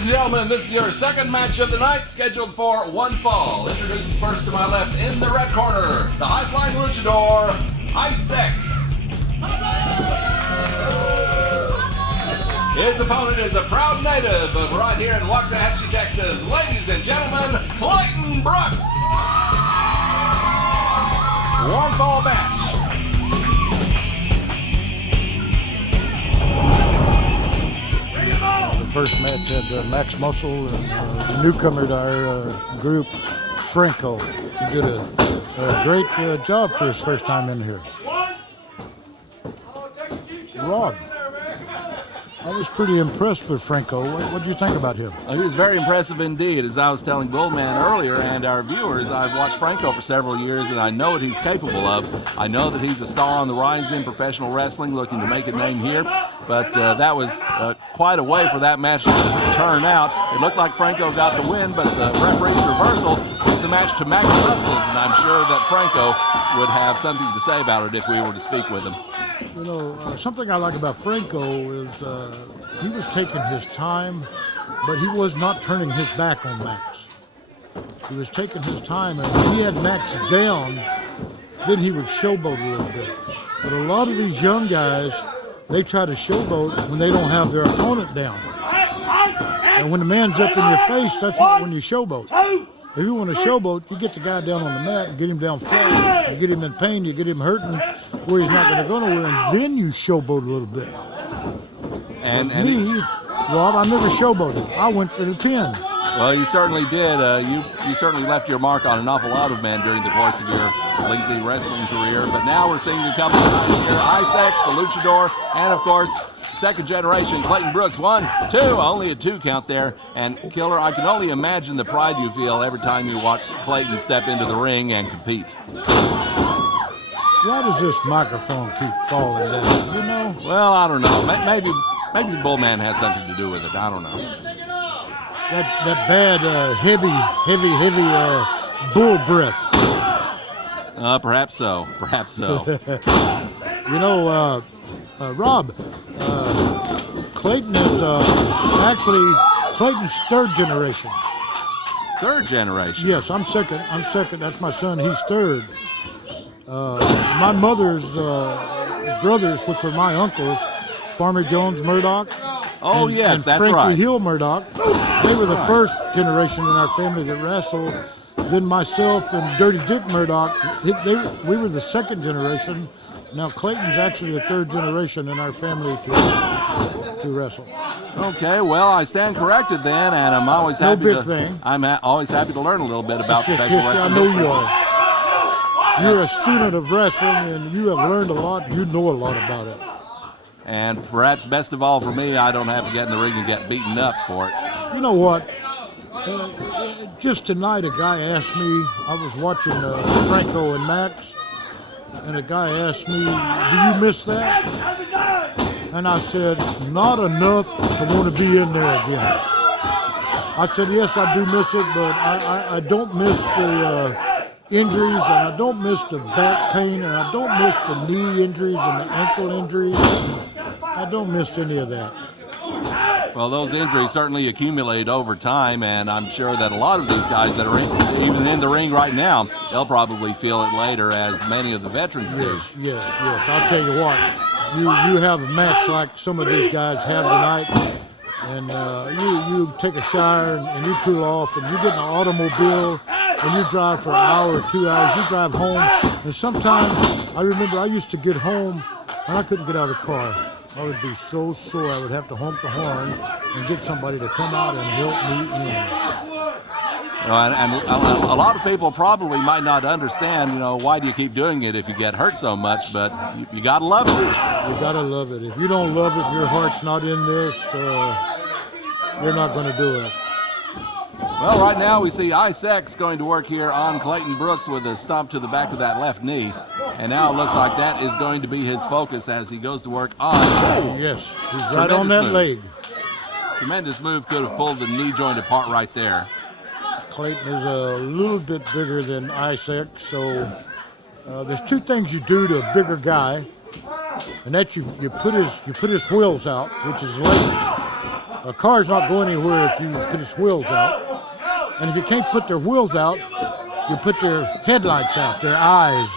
Ladies and gentlemen, this is your second match of the night, scheduled for one fall. Introducing first to my left in the red corner, the high-flying luchador, Ice. His opponent is a proud native of right here in Waxahachie, Texas. Ladies and gentlemen, Clayton Brooks. One fall match. First match had Max Muscle and the newcomer to our group, Franco. He did a great job for his first time in here. Rob, I was pretty impressed with Franco. What did you think about him? He was very impressive indeed. As I was telling Bullman earlier and our viewers, I've watched Franco for several years and I know what he's capable of. I know that he's a star on the rise in professional wrestling, looking to make a name here. But that was quite a way for that match to turn out. It looked like Franco got the win, but the referee's reversal took the match to Max Muscles, and I'm sure that Franco would have something to say about it if we were to speak with him. You know, something I like about Franco is he was taking his time, but he was not turning his back on Max. He was taking his time, and when he had Max down, then he would showboat a little bit. But a lot of these young guys, they try to showboat when they don't have their opponent down. And when the man's up in your face, that's when you showboat. If you want to showboat, you get the guy down on the mat and get him down flat. You get him in pain, you get him hurting where he's not going to go nowhere, and then you showboat a little bit. And me, Rob, I never showboated. I went for the pin. Well, you certainly did. You certainly left your mark on an awful lot of men during the course of your lengthy wrestling career. But now we're seeing a couple of guys here: Ice, the luchador, and of course, second generation Clayton Brooks. 1, 2, only a 2 count there. And Killer, I can only imagine the pride you feel every time you watch Clayton step into the ring and compete. Why does this microphone keep falling down? You know? Well, I don't know. Maybe Bullman has something to do with it. I don't know. That bad, heavy bull breath. Perhaps so. Perhaps so. You know, Rob, Clayton is actually Clayton's third generation. Third generation? Yes, I'm second. That's my son. He's third. My mother's brothers, which were my uncles, Farmer Jones Murdoch. Oh, and, yes, and that's Frankie right. Hill Murdoch. They were the first generation in our family that wrestled. Then myself and Dirty Dick Murdoch, we were the second generation. Now Clayton's actually the third generation in our family to wrestle. Okay, well, I stand corrected then, and I'm always happy I'm always happy to learn a little bit about professional wrestling. I know you are. You're a student of wrestling, and you have learned a lot. You know a lot about it. And perhaps best of all for me, I don't have to get in the ring and get beaten up for it. You know what? Just tonight, a guy asked me, I was watching Franco and Max, and a guy asked me, do you miss that? And I said, not enough to want to be in there again. I said, yes, I do miss it, but I don't miss the injuries, and I don't miss the back pain, and I don't miss the knee injuries and the ankle injuries. I don't miss any of that. Well, those injuries certainly accumulate over time, and I'm sure that a lot of these guys that are even in the ring right now, they'll probably feel it later, as many of the veterans do. Yes. I'll tell you what, you have a match like some of these guys have tonight, and you take a shower and you cool off, and you get in an automobile, and you drive for an hour or 2 hours. You drive home, and sometimes I remember I used to get home and I couldn't get out of the car. I would be so sore I would have to honk the horn and get somebody to come out and help me in. And a lot of people probably might not understand, why do you keep doing it if you get hurt so much, but you gotta love it. You gotta love it. If you don't love it, your heart's not in this, you're not gonna do it. Well, right now we see Ice X going to work here on Clayton Brooks with a stomp to the back of that left knee. And now it looks like that is going to be his focus as he goes to work on. Yes, he's right on that leg. Tremendous move, could have pulled the knee joint apart right there. Clayton is a little bit bigger than Ice X, so there's two things you do to a bigger guy, and that you put his wheels out, which is legs. A car's not going anywhere if you put its wheels out. And if you can't put their wheels out, you put their headlights out, their eyes.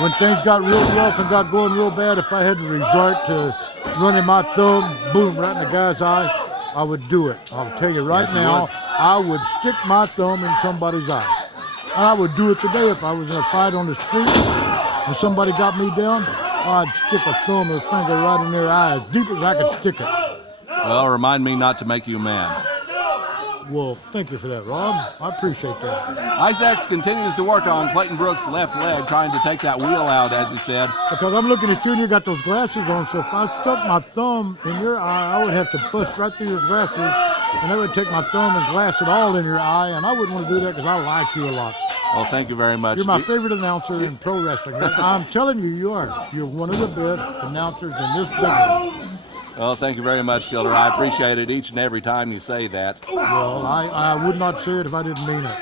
When things got real rough and got going real bad, if I had to resort to running my thumb, boom, right in the guy's eye, I would do it. I'll tell you right now, I would stick my thumb in somebody's eye. And I would do it today if I was in a fight on the street and somebody got me down. I'd stick a thumb or finger right in their eye as deep as I could stick it. Well, remind me not to make you mad. Well, thank you for that, Rob. I appreciate that. Isaacs continues to work on Clayton Brooks' left leg, trying to take that wheel out, as he said. Because I'm looking at you and you got those glasses on, so if I stuck my thumb in your eye, I would have to bust right through your glasses, and I would take my thumb and glass it all in your eye, and I wouldn't want to do that because I like you a lot. Well, thank you very much. You're my favorite announcer in pro wrestling. I'm telling you, you are. You're one of the best announcers in this business. Well, thank you very much, Gilder. I appreciate it each and every time you say that. Well, I would not say it if I didn't mean it.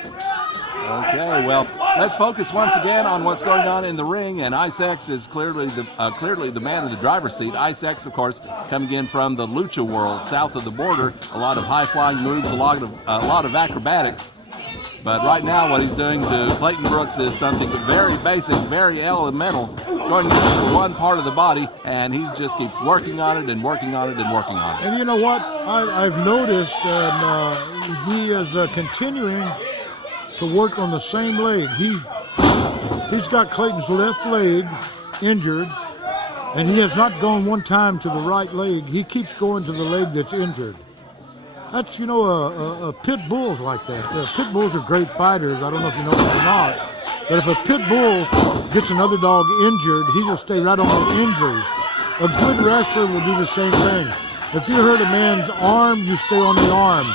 Okay, well, let's focus once again on what's going on in the ring, and Isaacs is clearly the man in the driver's seat. Isaacs, of course, coming in from the lucha world, south of the border. A lot of high-flying moves, a lot of acrobatics. But right now, what he's doing to Clayton Brooks is something very basic, very elemental, going into one part of the body, and he just keeps working on it and working on it and working on it. And you know what? I've noticed he is continuing to work on the same leg. He's got Clayton's left leg injured, and he has not gone one time to the right leg. He keeps going to the leg that's injured. That's, you know, pit bulls like that. Pit bulls are great fighters. I don't know if you know that or not. But if a pit bull gets another dog injured, he will stay right on the injury. A good wrestler will do the same thing. If you hurt a man's arm, you stay on the arm.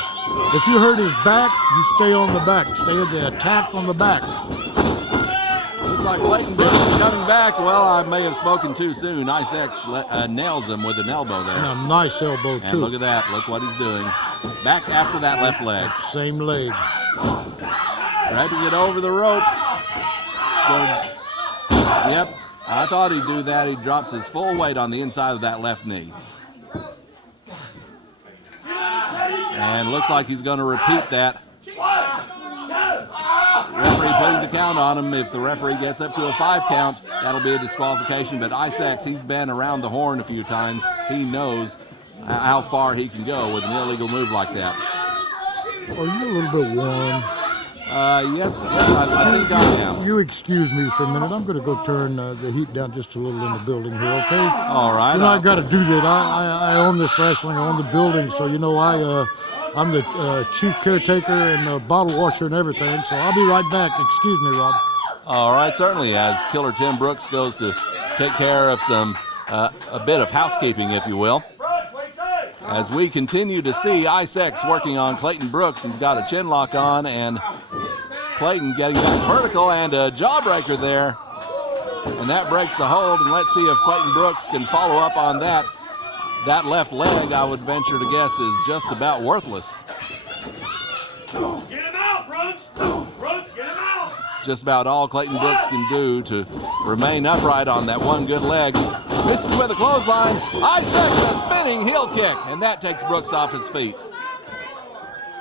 If you hurt his back, you stay on the back. Stay at the attack on the back. Looks like Clayton Brooks is coming back. Well, I may have spoken too soon. Isaacs nails him with an elbow there. And a nice elbow, too. And look at that. Look what he's doing. Back after that left leg. Same leg. Dragging it over the ropes. Yep, I thought he'd do that. He drops his full weight on the inside of that left knee. And looks like he's going to repeat that. Referee putting the count on him. If the referee gets up to a 5 count, that'll be a disqualification. But Isaacs, he's been around the horn a few times. He knows how far he can go with an illegal move like that. Are you a little bit warm? Yes, I think I am. You excuse me for a minute. I'm going to go turn the heat down just a little in the building here, okay? All right. You know, I got to do that. I own this wrestling. I own the building, so, you know, I'm the chief caretaker and bottle washer and everything, so I'll be right back. Excuse me, Rob. All right, certainly, as Killer Tim Brooks goes to take care of some, a bit of housekeeping, if you will. As we continue to see Isaacs working on Clayton Brooks, he's got a chin lock on, and Clayton getting back vertical, and a jawbreaker there. And that breaks the hold, and let's see if Clayton Brooks can follow up on that. That left leg, I would venture to guess, is just about worthless. Get him out, Brooks! Brooks, get him out! It's just about all Clayton Brooks can do to remain upright on that one good leg. Misses with a clothesline. Isaacs a spinning heel kick, and that takes Brooks off his feet.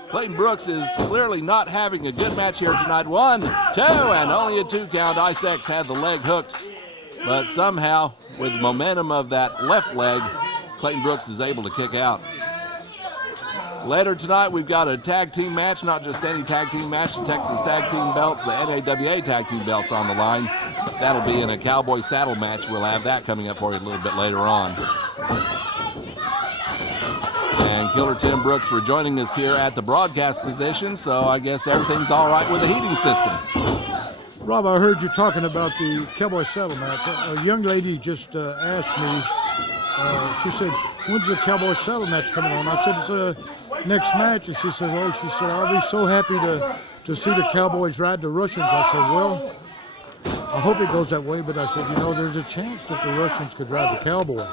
Clayton Brooks is clearly not having a good match here tonight. 1, 2, and only a 2 count. Isaacs had the leg hooked, but somehow, with momentum of that left leg, Clayton Brooks is able to kick out. Later tonight, we've got a tag team match, not just any tag team match, the Texas Tag Team Belts, the NAWA Tag Team Belts on the line. That'll be in a cowboy saddle match. We'll have that coming up for you a little bit later on. And Killer Tim Brooks rejoining us here at the broadcast position, so I guess everything's all right with the heating system. Rob, I heard you talking about the cowboy saddle match. A young lady just asked me, she said, when's the cowboy saddle match coming on? I said, it's a next match. And she said, oh, I'll be so happy to see the Cowboys ride the Russians. I said, well, I hope it goes that way, but I said, you know, there's a chance that the Russians could ride the Cowboys.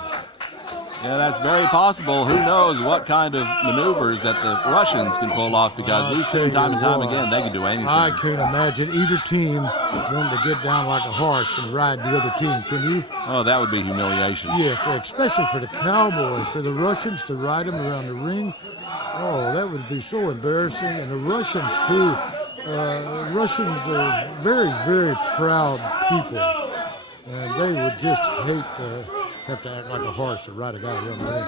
Yeah, that's very possible. Who knows what kind of maneuvers that the Russians can pull off, because we've seen time and time again they can do anything. I can't imagine either team wanting to get down like a horse and ride the other team. Can you? Oh, that would be humiliation. Yes, especially for the Cowboys, for the Russians to ride them around the ring. Oh, that would be so embarrassing. And the Russians, too. Russians are very, very proud people. And they would just hate to have to act like a horse and ride a guy around the ring.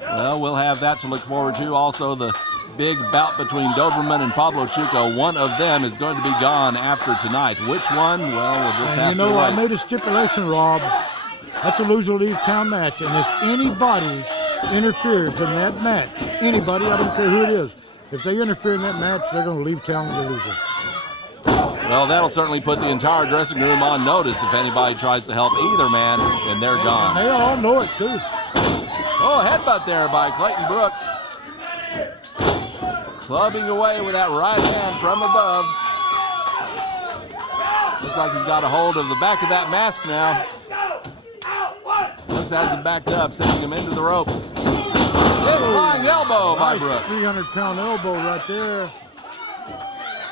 Well, we'll have that to look forward to. Also, the big bout between Doberman and Pablo Chico. One of them is going to be gone after tonight. Which one? Well, we'll just have to wait. I made a stipulation, Rob. That's a loser-leave town match. And if anybody interferes in that match, anybody, I don't care who it is, if they interfere in that match, they're going to leave town with a loser. Well, that'll certainly put the entire dressing room on notice if anybody tries to help either man, and they're gone. They all know it, too. Oh, headbutt there by Clayton Brooks. Clubbing away with that right hand from above. Looks like he's got a hold of the back of that mask now. Brooks has him backed up, sending him into the ropes. Big flying elbow by Brooks. 300-pound elbow right there.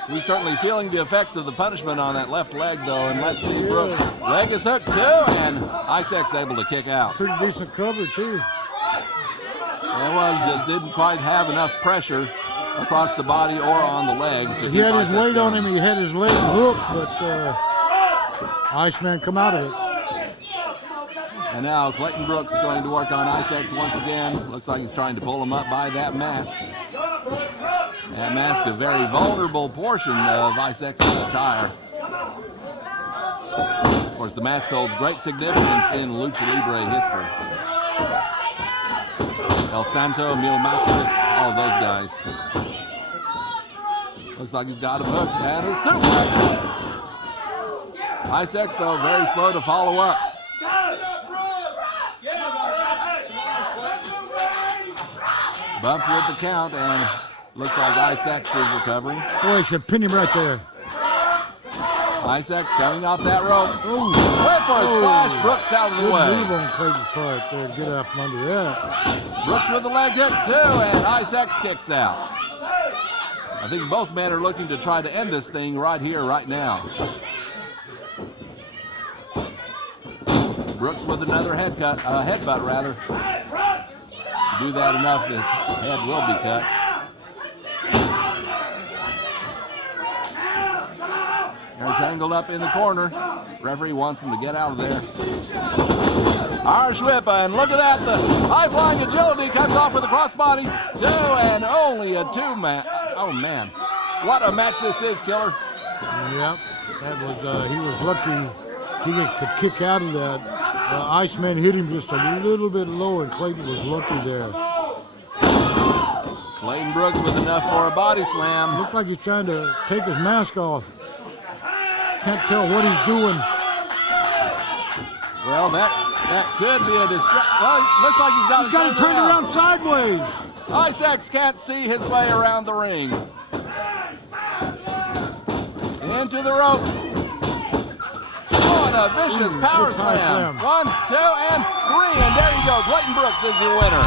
He's certainly feeling the effects of the punishment on that left leg, though, and let's see, Brooks' leg is hooked, too, and Isaac's able to kick out. Pretty decent cover, too. Well, he just didn't quite have enough pressure across the body or on the leg. He had his weight on him, he had his leg hooked, but Iceman come out of it. And now Clayton Brooks is going to work on Isaacs once again. Looks like he's trying to pull him up by that mask. That mask, a very vulnerable portion of Isaac's attire. Of course, the mask holds great significance in Lucha Libre history. El Santo, Mil Máscaras, all of those guys. Looks like he's got him hooked and a suplex. Isaacs, though, very slow to follow up. Bumped with the count, and looks like Isaacs is recovering. Boy, he should pin him right there. Isaacs coming off that rope. Ooh. Went for a splash. Brooks out of the way. Good move on Clayton's part there to get out from under that. Brooks with the leg hook, too, and Isaacs kicks out. I think both men are looking to try to end this thing right here, right now. Brooks with another headbutt, rather. Do that enough, his head will be cut. They're tangled up in the corner. Referee wants them to get out of there. Irish whip, and look at that. The high-flying agility comes off with a crossbody. 2 and only a 2-man. Oh, man. What a match this is, Killer. Yep. That was, he was lucky he could kick out of that. Iceman hit him just a little bit low, and Clayton was lucky there. Clayton Brooks with enough for a body slam. Looks like he's trying to take his mask off. Can't tell what he's doing. Well, that could be a distraction. Well, looks like he's got it turned around sideways. Isaacs can't see his way around the ring. Into the ropes. Oh, and a vicious power slam. 1, 2, and 3. And there you go. Clayton Brooks is your winner.